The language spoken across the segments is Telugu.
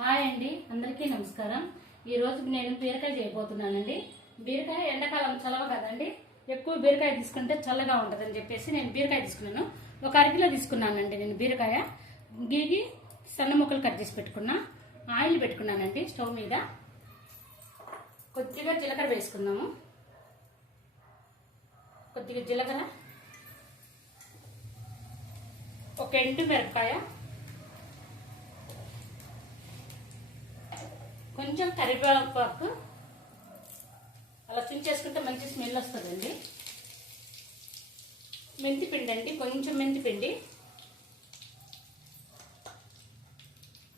హాయ్ అండి, అందరికీ నమస్కారం. ఈరోజు నేను బీరకాయ చేయబోతున్నానండి. బీరకాయ ఎండాకాలం చలవ కదండి, ఎక్కువ బీరకాయ తీసుకుంటే చల్లగా ఉంటుందని చెప్పేసి నేను బీరకాయ తీసుకున్నాను. ఒక అరకిలో తీసుకున్నానండి. నేను బీరకాయ గిరిగి సన్న ముక్కలు కట్ చేసి పెట్టుకున్నా. ఆయిల్ పెట్టుకున్నానండి స్టవ్ మీద. కొద్దిగా జీలకర్ర వేసుకుందాము. కొద్దిగా జీలకర్ర, ఒక ఎండు మిరపకాయ, కొంచెం కరివేపాకు, అలా తుంచేసుకుంటే మంచి స్మెల్ వస్తుందండి. మెంతి పిండి అండి, కొంచెం మెంతి పిండి,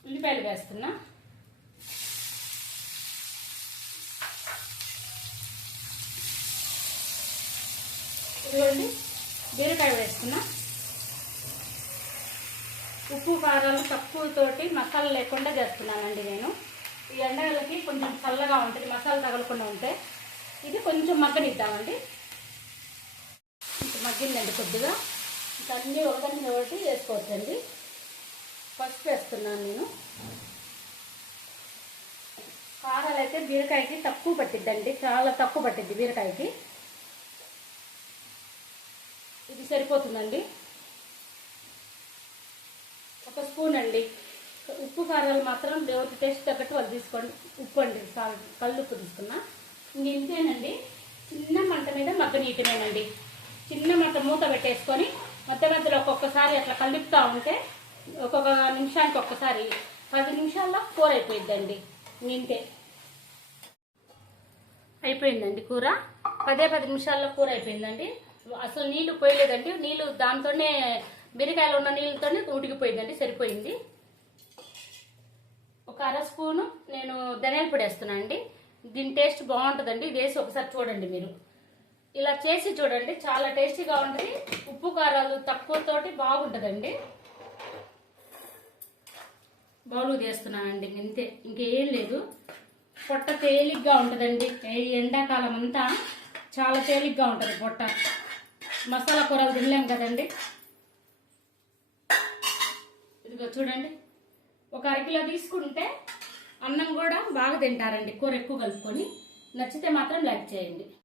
ఉల్లిపాయలు వేస్తున్నా. ఇదిగోండి బీరకాయ వేస్తున్నా. ఉప్పు కారాలు తక్కువతోటి మసాలా లేకుండా చేస్తున్నానండి నేను. ఈ ఎండలకి కొంచెం చల్లగా ఉంటుంది, మసాలా తగలకుండా ఉంటే. ఇది కొంచెం మగ్గనిద్దామండి. ఇంకా మగ్గిందండి కొద్దిగా. ఇంకా అన్నీ ఒకదానికి ఒకటి వేసుకోవచ్చండి. పసుపు వేస్తున్నాను నేను. కారాలు అయితే బీరకాయకి తక్కువ పట్టిద్దండి, చాలా తక్కువ పట్టిద్ది బీరకాయకి. ఇది సరిపోతుందండి. ఒక స్పూన్ అండి. ఉప్పు కారాలు మాత్రం ఎవరి టేస్ట్ తగ్గట్టు వాళ్ళు తీసుకోండి. ఉప్పు అండి, కళ్ళు ఉప్పు తీసుకున్నా. ఇంతేనండి. చిన్న మంట మీద మగ్గనీయటమేనండి. చిన్న మంట మూత పెట్టేసుకొని మధ్య మధ్యలో ఒక్కొక్కసారి అట్లా కలుపుతూ ఉంటే ఒక్కొక్క నిమిషానికి ఒక్కసారి 10 నిమిషాల్లో కూర అయిపోయిద్దండి. ఇంతే అయిపోయిందండి కూర. 10 నిమిషాల్లో కూర అయిపోయిందండి. అసలు నీళ్లు పోయలేదండి. నీళ్లు దాంతోనే, బీరకాయలో ఉన్న నీళ్ళతోనే ఉడికిపోయిందండి. సరిపోయింది. ఒక అర స్పూను నేను ధనియాల పొడి వేస్తున్నాను అండి. దీని టేస్ట్ బాగుంటుందండి. ఇది వేసి ఒకసారి చూడండి మీరు. ఇలా చేసి చూడండి, చాలా టేస్టీగా ఉంటుంది. ఉప్పు కారాలు తక్కువతోటి బాగుంటుందండి. బౌలు తీస్తున్నానండి. ఇంతే, ఇంకేం లేదు. పొట్ట తేలిగ్గా ఉంటుందండి. ఎండాకాలం అంతా చాలా తేలిగ్గా ఉంటుంది పొట్ట. మసాలా కూరలు తినలేం కదండి. ఇదిగో చూడండి, ఒక అరకిలో తీసుకుంటే అన్నం కూడా బాగా తింటారండి. కూర ఎక్కువ కలుపుకొని. నచ్చితే మాత్రం లైక్ చేయండి.